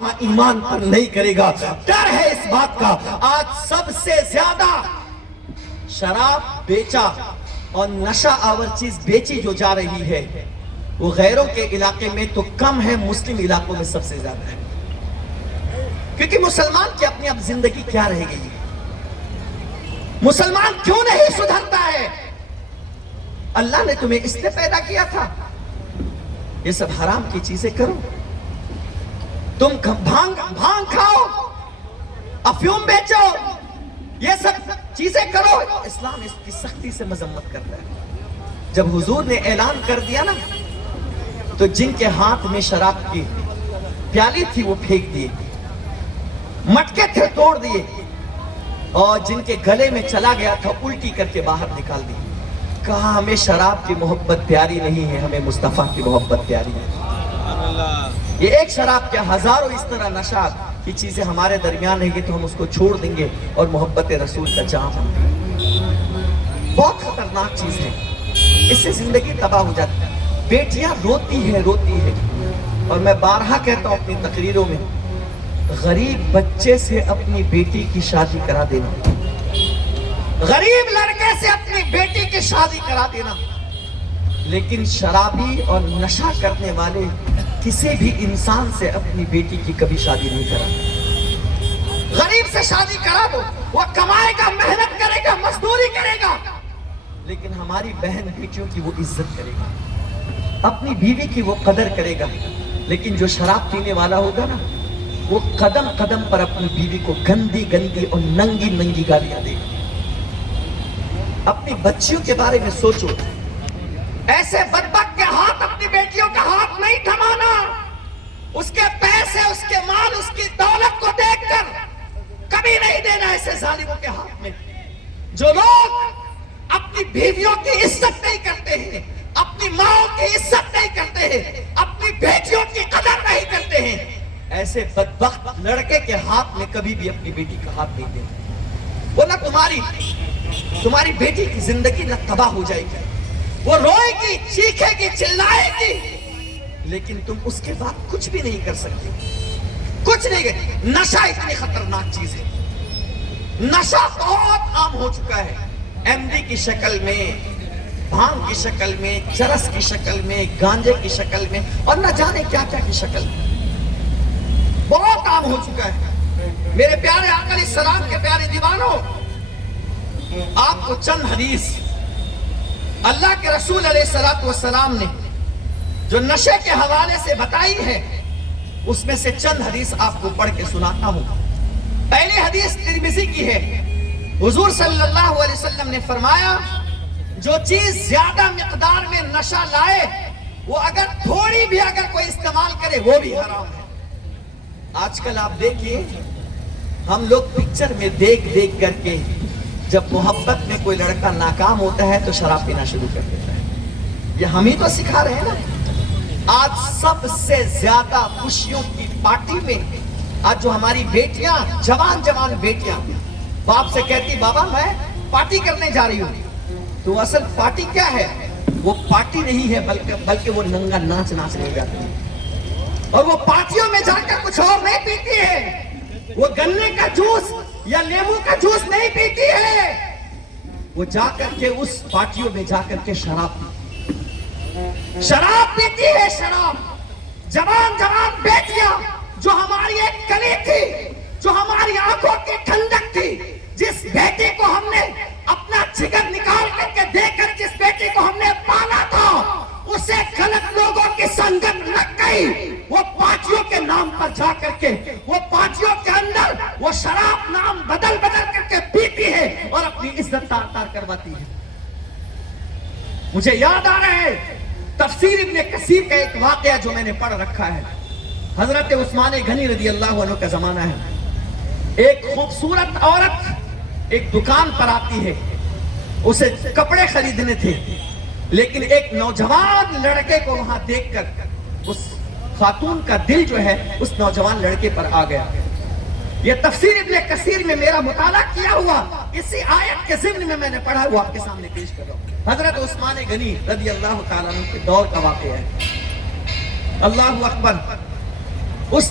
ایمان پر نہیں کرے گا. ڈر ہے اس بات کا. آج سب سے زیادہ شراب بیچا اور نشہ آور چیز بیچی جو جا رہی ہے وہ غیروں کے علاقے میں تو کم ہے, مسلم علاقوں میں سب سے زیادہ ہے. کیونکہ مسلمان کی اپنی اب زندگی کیا رہ گئی ہے؟ مسلمان کیوں نہیں سدھرتا ہے؟ اللہ نے تمہیں اس لیے پیدا کیا تھا یہ سب حرام کی چیزیں کرو, تم بھانگ کھاؤ, افیون بیچو, یہ سب چیزیں کرو. اسلام اس کی سختی سے مذمت کرتا ہے. جب حضور نے اعلان کر دیا نا تو جن کے ہاتھ میں شراب کی پیالی تھی وہ پھینک دیے, مٹکے تھے توڑ دیے, اور جن کے گلے میں چلا گیا تھا الٹی کر کے باہر نکال دی. کہا ہمیں شراب کی محبت پیاری نہیں ہے, ہمیں مصطفیٰ کی محبت پیاری ہے. یہ ایک شراب کیا ہزاروں اس طرح نشہ کی چیزیں ہمارے درمیان رہیں گی تو ہم اس کو چھوڑ دیں گے اور محبت رسول کا جام ہم گے. بہت خطرناک چیز ہے, اس سے زندگی تباہ ہو جاتی ہے. بیٹیاں روتی ہے, اور میں بارہا کہتا ہوں اپنی تقریروں میں, غریب بچے سے اپنی بیٹی کی شادی کرا دینا, غریب لڑکے سے اپنی بیٹی کی شادی کرا دینا, لیکن شرابی اور نشہ کرنے والے کسی بھی انسان سے اپنی بیٹی کی کبھی شادی نہیں کرا. غریب سے شادی کرا دو, وہ کمائے گا, محنت کرے گا, مزدوری کرے گا, لیکن ہماری بہن بیٹیوں کی وہ عزت کرے گا, اپنی بیوی کی وہ قدر کرے گا. لیکن جو شراب پینے والا ہوگا نا وہ قدم قدم پر اپنی بیوی کو گندی گندی اور ننگی ننگی گالیاں دے گا. اپنی بچیوں کے بارے میں سوچو, ایسے بدبخت کے ہاتھ اپنی بیٹیوں کا ہاتھ نہیں تھمانا. اس کے پیسے, اس کے مال, اس کی دولت کو دیکھ کر کبھی نہیں دینا ایسے ظالموں کے ہاتھ میں. جو لوگ اپنی بیویوں کی عزت نہیں کرتے ہیں, اپنی ماں کی عزت نہیں کرتے ہیں, اپنی بیٹیوں کی قدر نہیں کرتے ہیں, ایسے بدبخت لڑکے کے ہاتھ میں کبھی بھی اپنی بیٹی کا ہاتھ نہیں دینا. وہ نہ تمہاری بیٹی کی زندگی نہ تباہ ہو جائے گی, وہ روئے گی, چیخے گی, چلائے گی, لیکن تم اس کے بعد کچھ بھی نہیں کر سکتے, کچھ نہیں. نشہ اتنی خطرناک چیز ہے, نشہ بہت عام ہو چکا ہے, ایم ڈی کی شکل میں, بھانگ کی شکل میں, چرس کی شکل میں, گانجے کی شکل میں, اور نہ جانے کیا کیا کی شکل میں بہت عام ہو چکا ہے. میرے پیارے آقا علیہ السلام کے پیارے دیوانوں, آپ کو چند حدیث اللہ کے رسول علیہ السلام نے جو نشے کے حوالے سے بتائی ہے اس میں سے چند حدیث آپ کو پڑھ کے سناتا ہوں. پہلی حدیث ترمذی کی ہے. حضور صلی اللہ علیہ وسلم نے فرمایا جو چیز زیادہ مقدار میں نشہ لائے وہ اگر تھوڑی بھی اگر کوئی استعمال کرے وہ بھی حرام ہے. آج کل آپ دیکھیے ہم لوگ پکچر میں دیکھ دیکھ کر کے جب محبت میں کوئی لڑکا ناکام ہوتا ہے تو شراب پینا شروع کر دیتا ہے. یہ ہم ہی تو سکھا رہے ہیں نا. آج سب سے زیادہ خوشیوں کی پارٹی میں آج جو ہماری بیٹیاں, جوان بیٹیاں باپ سے کہتی بابا میں پارٹی کرنے جا رہی ہوں, تو اصل پارٹی کیا ہے؟ وہ پارٹی نہیں ہے بلکہ وہ ننگا ناچ ناچنے جاتی ہے. اور وہ پارٹیوں میں جا کر کچھ اور نہیں پیتی ہے, وہ گنے کا جوس یا لیمو کا جوس نہیں پیتی ہے, وہ جا کر کے اس پارٹیوں میں جا کر کے شراب پیتی ہے. شراب. جوان بیٹیاں جو ہماری ایک کلی تھی, جو ہماری آنکھوں کی ٹھنڈک تھی, جس بیٹی کو ہم نے اپنا جگر نکال کر کے دے کر جس بیٹی کو ہم نے پالا تھا اسے غلط لوگوں کی سنگت لگ گئی. وہ پارٹیوں کے نام پر جا کر کے وہ پارٹیوں کے اندر وہ شراب نام بدل کر کے پیتی ہے اور اپنی عزت تار کرواتی ہے. مجھے یاد آ رہا ہے تفسیر ابن کثیر کا ایک واقعہ جو میں نے پڑھ رکھا ہے. حضرت عثمان غنی رضی اللہ عنہ کا زمانہ ہے. ایک خوبصورت عورت ایک دکان پر آتی ہے, اسے کپڑے خریدنے تھے, لیکن ایک نوجوان لڑکے کو وہاں دیکھ کر اس خاتون کا دل جو ہے اس نوجوان لڑکے پر آ گیا. یہ تفسیر ابن کثیر میں میرا مطالعہ کیا ہوا اسی آیت کے ضمن میں نے پڑھا ہوا آپ کے سامنے پیش کر رہا ہوں. حضرت عثمان غنی رضی اللہ تعالیٰ عنہ کے دور کا واقعہ ہے. اللہ اکبر. اس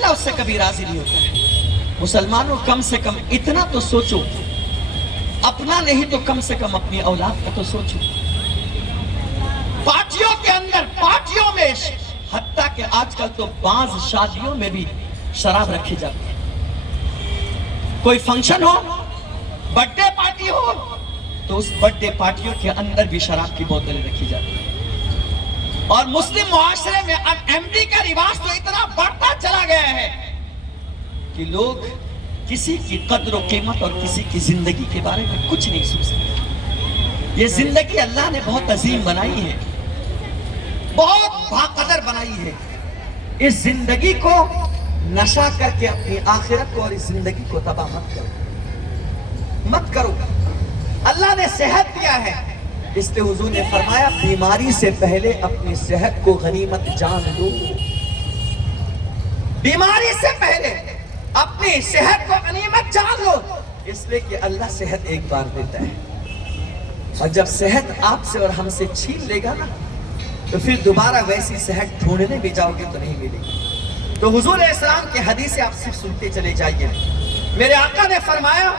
اللہ اس سے کبھی راضی نہیں ہوتا ہے۔ مسلمانوں کم سے کم اتنا تو سوچو، اپنا نہیں تو کم سے کم اپنی اولاد کا تو سوچو۔ پارٹیوں کے اندر، پارٹیوں میں، حتیٰ کہ آج کل تو بعض شادیوں میں بھی شراب رکھی جاتی ہے۔ کوئی فنکشن ہو، برتھ ڈے پارٹی ہو، تو اس برتھ ڈے پارٹیوں کے اندر بھی شراب کی بوتلیں رکھی جاتی ہیں۔ اور مسلم معاشرے میں ایم ڈی کا رواج تو اتنا بڑھتا چلا گیا ہے کہ لوگ کسی کی قدر و قیمت اور کسی کی زندگی کے بارے میں کچھ نہیں سوچتے۔ یہ زندگی اللہ نے بہت عظیم بنائی ہے، بہت باقدر بنائی ہے۔ اس زندگی کو نشہ کر کے اپنی آخرت کو اور اس زندگی کو تباہ مت کرو، مت کرو۔ اللہ نے صحت دیا ہے، اس لیے حضور نے فرمایا بیماری سے پہلے اپنی صحت کو غنیمت جان لو۔ بیماری سے پہلے اپنی صحت کو غنیمت جان لو، اس لیے کہ اللہ صحت ایک بار دیتا ہے، اور جب صحت آپ سے اور ہم سے چھین لے گا نا، تو پھر دوبارہ ویسی صحت ڈھونڈنے بھی جاؤ گے تو نہیں ملے گی۔ تو حضور علیہ السلام کی حدیثیں آپ صرف سنتے چلے جائیے۔ میرے آقا نے فرمایا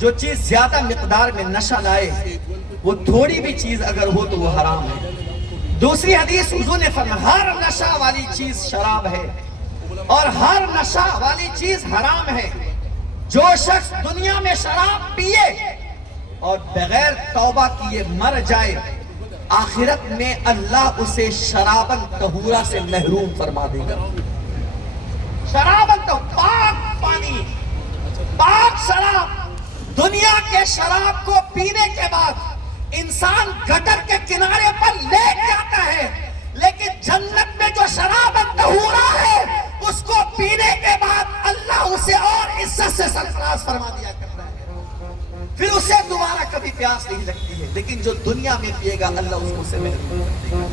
جو چیز زیادہ مقدار میں نشہ لائے، وہ تھوڑی بھی چیز اگر ہو تو وہ حرام ہے۔ دوسری حدیث حضور نے فرمایا ہر نشہ والی چیز شراب ہے اور ہر نشہ والی چیز حرام ہے۔ جو شخص دنیا میں شراب پیے اور بغیر توبہ کیے مر جائے، آخرت میں اللہ اسے شراباً طہورا سے محروم فرما دے گا۔ شراباً تو پاک پانی، پاک شراب۔ دنیا کے شراب کو پینے کے بعد انسان گٹر کے کنارے پر لیٹ جاتا ہے، لیکن جنت میں جو شراب طہورا ہے اس کو پینے کے بعد اللہ اسے اور عزت سے سرفراز فرما دیا کرتا ہے، پھر اسے دوبارہ کبھی پیاس نہیں لگتی ہے۔ لیکن جو دنیا میں پیے گا اللہ اس کو سے محروم کر دے گا۔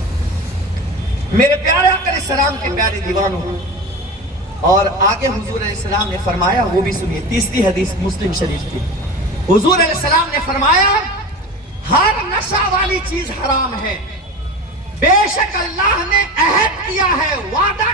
میرے پیارے آقا علیہ السلام کے پیارے دیوانوں، اور آگے حضور علیہ السلام نے فرمایا، وہ بھی سنیے، تیسری حدیث مسلم شریف کی۔ حضور علیہ السلام نے فرمایا ہر نشہ والی چیز حرام ہے، بے شک اللہ نے عہد کیا ہے، وعدہ